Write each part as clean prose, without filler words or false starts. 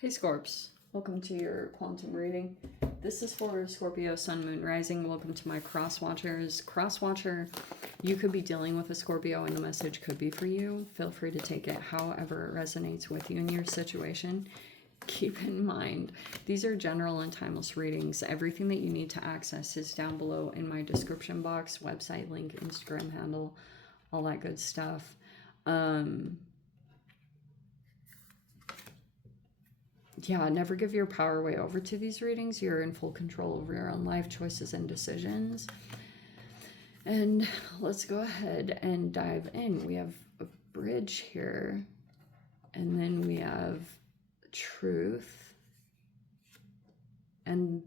Hey Scorps, welcome to your quantum reading. This is for Scorpio, Sun, Moon, Rising. Welcome to my cross watchers. Cross watcher, you could be dealing with a Scorpio and the message could be for you. Feel free to take it however it resonates with you in your situation. Keep in mind, these are general and timeless readings. Everything that you need to access is down below in my description box, website link, Instagram handle, all that good stuff. Yeah, never give your power way over to these readings. You're in full control over your own life choices and decisions. And let's go ahead and dive in. We have a bridge here, and then we have truth and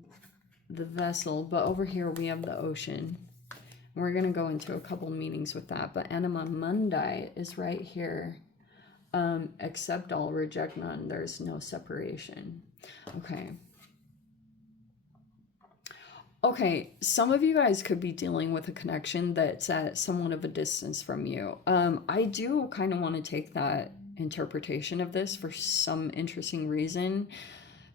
the vessel, but over here we have the ocean. We're going to go into a couple meanings with that, but Anima Mundi is right here. Accept all, reject none. There's no separation. Okay, some of you guys could be dealing with a connection that's at somewhat of a distance from you. I do kind of want to take that interpretation of this for some interesting reason.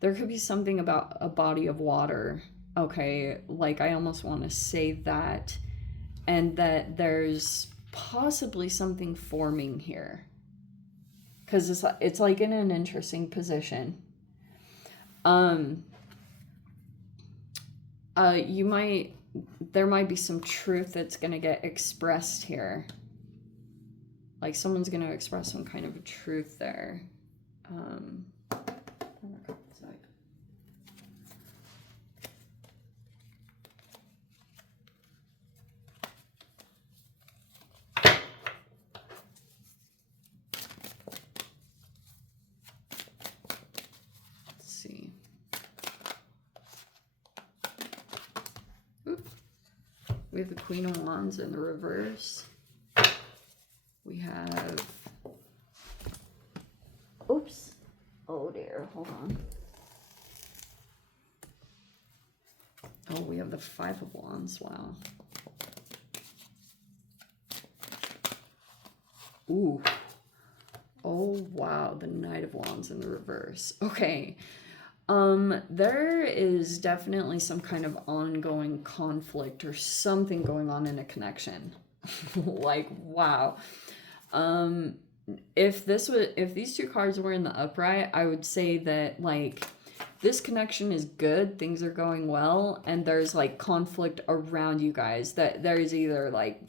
There could be something about a body of water. Okay, like I almost want to say that, and that there's possibly something forming here. Because it's like in an interesting position. There might be some truth that's going to get expressed here. Like someone's going to express some kind of a truth there. We have the Queen of Wands in the reverse. We have... Oops. Oh dear, hold on. Oh, we have the Five of Wands, wow. Ooh. Oh, wow, the Knight of Wands in the reverse. Okay. There is definitely some kind of ongoing conflict or something going on in a connection. Like, wow. If these two cards were in the upright, I would say that, like, this connection is good, things are going well, and there's, like, conflict around you guys. That there's either, like,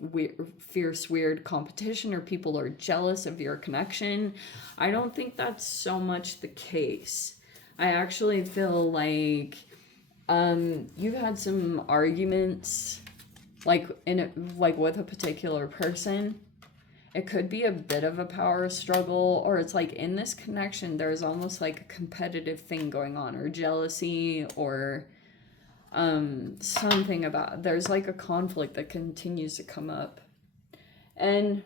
fierce, weird competition or people are jealous of your connection. I don't think that's so much the case. I actually feel like you've had some arguments, like with a particular person. It could be a bit of a power struggle, or it's like in this connection there's almost like a competitive thing going on, or jealousy, or something about, there's like a conflict that continues to come up. And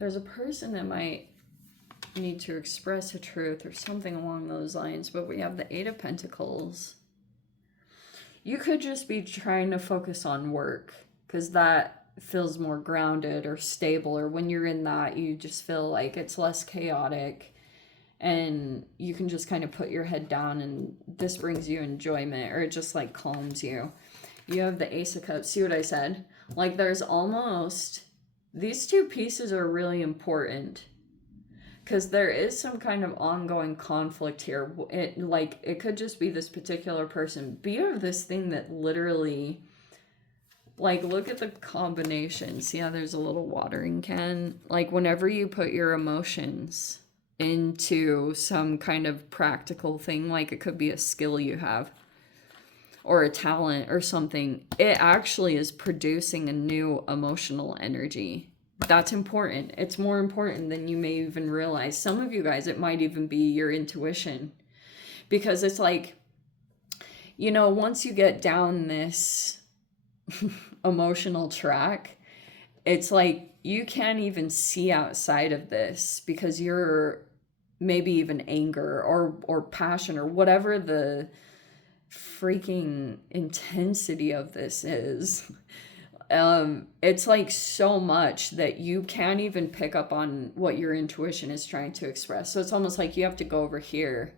there's a person that might need to express a truth or something along those lines, but we have the Eight of Pentacles. You could just be trying to focus on work because that feels more grounded or stable, or when you're in that, you just feel like it's less chaotic and you can just kind of put your head down, and this brings you enjoyment, or it just like calms you. You have the Ace of Cups. See what I said? Like there's almost... These two pieces are really important because there is some kind of ongoing conflict here. It could just be this particular person. But you have this thing that literally, like, look at the combination. See how there's a little watering can? Like, whenever you put your emotions into some kind of practical thing, like it could be a skill you have or a talent or something, it actually is producing a new emotional energy. That's important. It's more important than you may even realize. Some of you guys, it might even be your intuition. Because it's like, you know, once you get down this emotional track, it's like you can't even see outside of this because you're maybe even anger or passion or whatever the freaking intensity of this is. It's like so much that you can't even pick up on what your intuition is trying to express. So it's almost like you have to go over here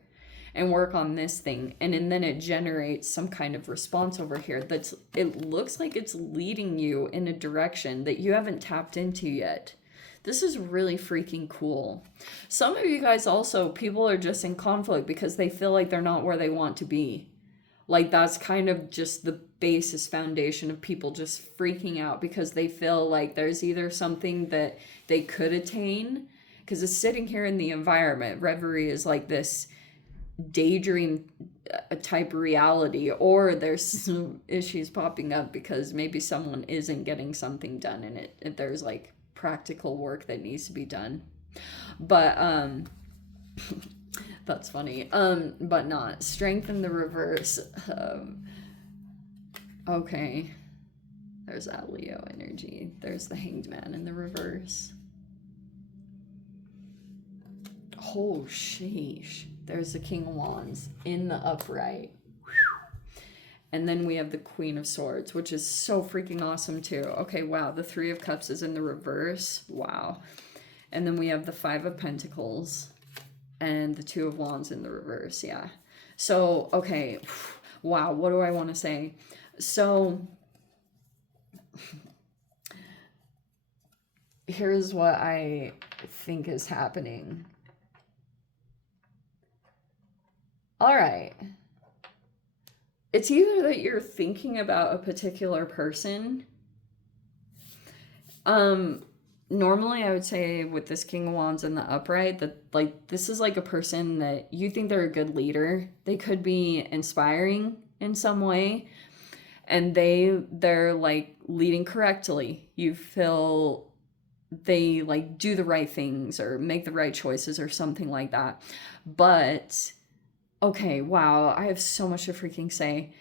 and work on this thing, and then it generates some kind of response over here that's, it looks like it's leading you in a direction that you haven't tapped into yet. This is really freaking cool. Some of you guys also, people are just in conflict because they feel like they're not where they want to be. Like that's kind of just the basis foundation of people just freaking out because they feel like there's either something that they could attain, because it's sitting here in the environment. Reverie is like this daydream type reality, or there's some issues popping up because maybe someone isn't getting something done, and there's like practical work that needs to be done. But that's funny. But not strength in the reverse. Okay, there's that Leo energy. There's the Hanged Man in the reverse. Oh sheesh. There's the King of Wands in the upright. And then we have the Queen of Swords, which is so freaking awesome too. Okay, wow. The Three of Cups is in the reverse. Wow. And then we have the Five of Pentacles and the Two of Wands in the reverse. Yeah. So, okay. Wow. What do I want to say? So, here's what I think is happening. All right. It's either that you're thinking about a particular person. Normally I would say with this King of Wands in the upright that like this is like a person that you think they're a good leader. They could be inspiring in some way, and they're like leading correctly. You feel they like do the right things or make the right choices or something like that. But okay, wow, I have so much to freaking say.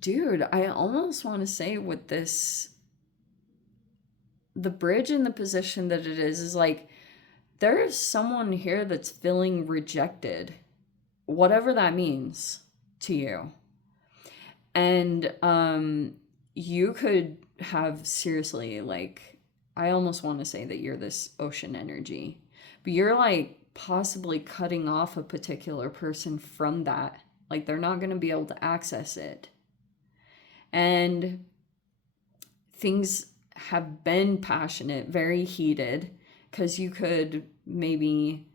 Dude, I almost want to say with this, the bridge in the position that it is like, there is someone here that's feeling rejected, whatever that means to you. And you could have seriously like, I almost want to say that you're this ocean energy, but you're like possibly cutting off a particular person from that. Like they're not going to be able to access it. And things have been passionate, very heated, because you could maybe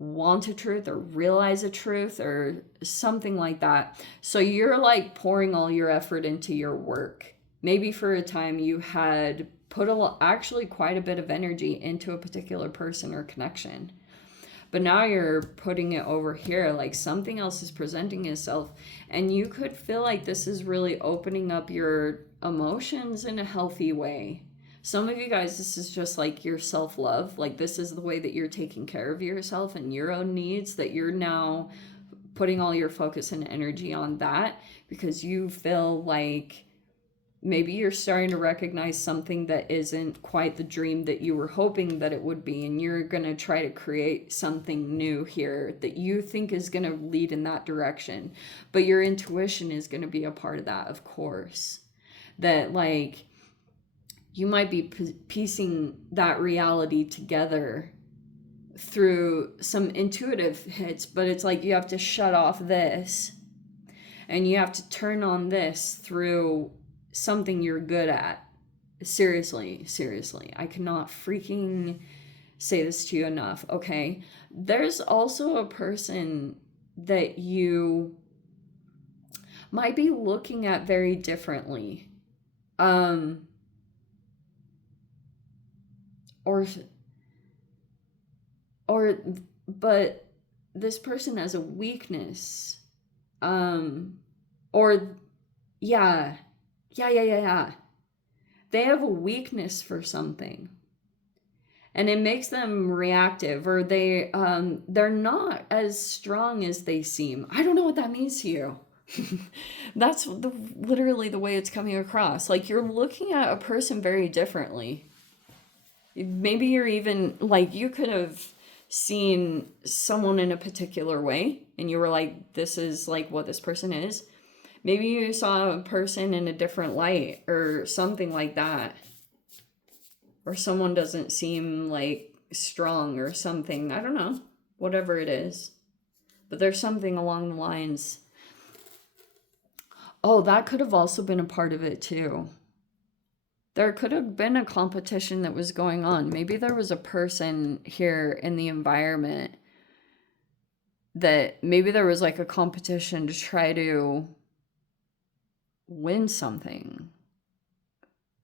want a truth or realize a truth or something like that. So you're like pouring all your effort into your work. Maybe for a time you had put actually quite a bit of energy into a particular person or connection. But now you're putting it over here, like something else is presenting itself, and you could feel like this is really opening up your emotions in a healthy way. Some of you guys, this is just like your self-love. Like this is the way that you're taking care of yourself and your own needs, that you're now putting all your focus and energy on that because you feel like maybe you're starting to recognize something that isn't quite the dream that you were hoping that it would be, and you're going to try to create something new here that you think is going to lead in that direction. But your intuition is going to be a part of that, of course. That like you might be piecing that reality together through some intuitive hits, but it's like you have to shut off this and you have to turn on this through something you're good at. Seriously, I cannot freaking say this to you enough, okay? There's also a person that you might be looking at very differently. But this person has a weakness. Yeah. They have a weakness for something. And it makes them reactive, or they're not as strong as they seem. I don't know what that means to you. That's literally the way it's coming across. Like you're looking at a person very differently. Maybe you're even like, you could have seen someone in a particular way and you were like, this is like what this person is. Maybe you saw a person in a different light or something like that. Or someone doesn't seem like strong or something. I don't know. Whatever it is. But there's something along the lines. Oh, that could have also been a part of it too. There could have been a competition that was going on. Maybe there was a person here in the environment that maybe there was like a competition to try to win something,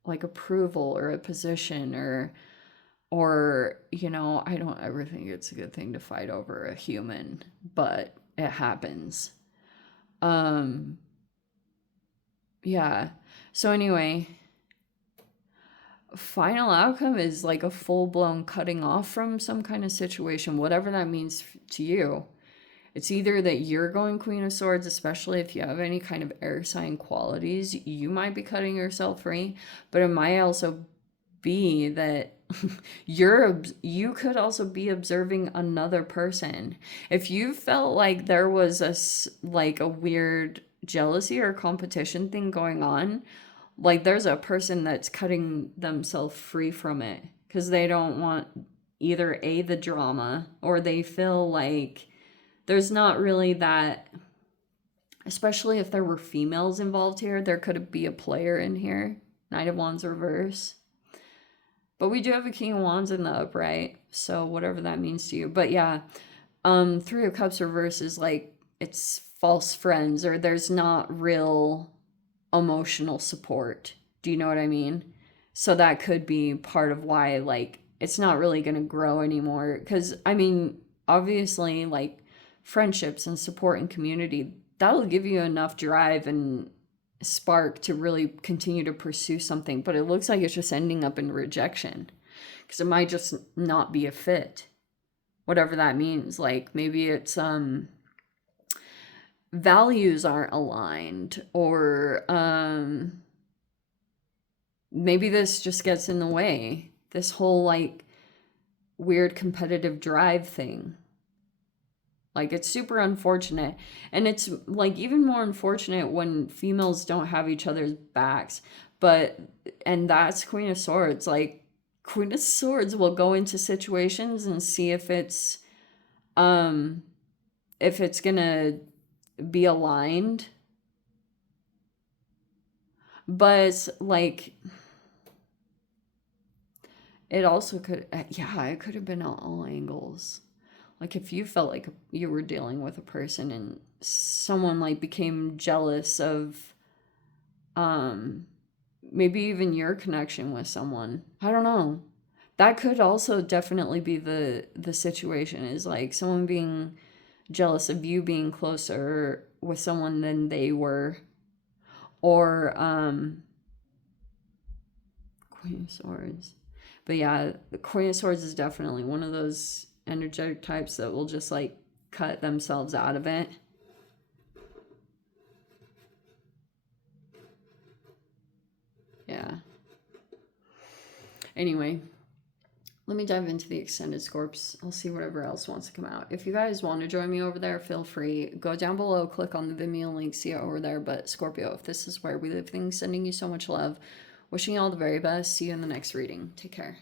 like approval or a position, or you know, I don't ever think it's a good thing to fight over a human, but it happens. Yeah. So anyway, final outcome is like a full-blown cutting off from some kind of situation, whatever that means to you. It's either that you're going Queen of Swords, especially if you have any kind of air sign qualities, you might be cutting yourself free, but it might also be that you could also be observing another person. If you felt like there was a weird jealousy or competition thing going on, like there's a person that's cutting themselves free from it because they don't want either the drama, or they feel like there's not really that, especially if there were females involved here. There could be a player in here. Knight of Wands reverse. But we do have a King of Wands in the upright, so whatever that means to you. But yeah, Three of Cups reverse is like, it's false friends, or there's not real emotional support. Do you know what I mean? So that could be part of why, like, it's not really going to grow anymore. Because, I mean, obviously, like, friendships and support and community, that'll give you enough drive and spark to really continue to pursue something. But it looks like it's just ending up in rejection, because it might just not be a fit, whatever that means. Like, maybe it's values aren't aligned, or maybe this just gets in the way, this whole like weird competitive drive thing. Like, it's super unfortunate. And it's like even more unfortunate when females don't have each other's backs. And that's Queen of Swords. Like, Queen of Swords will go into situations and see if it's gonna be aligned. But like, it also could, it could have been all angles. Like, if you felt like you were dealing with a person and someone like became jealous of maybe even your connection with someone, I don't know, that could also definitely be the situation, is like someone being jealous of you being closer with someone than they were. Or Queen of Swords. But yeah, the Queen of Swords is definitely one of those energetic types that will just like cut themselves out of it. Yeah. Anyway, let me dive into the extended Scorps. I'll see whatever else wants to come out. If you guys want to join me over there, feel free. Go down below, click on the Vimeo link, see it over there. But Scorpio, if this is where we live things, sending you so much love. Wishing you all the very best. See you in the next reading. Take care.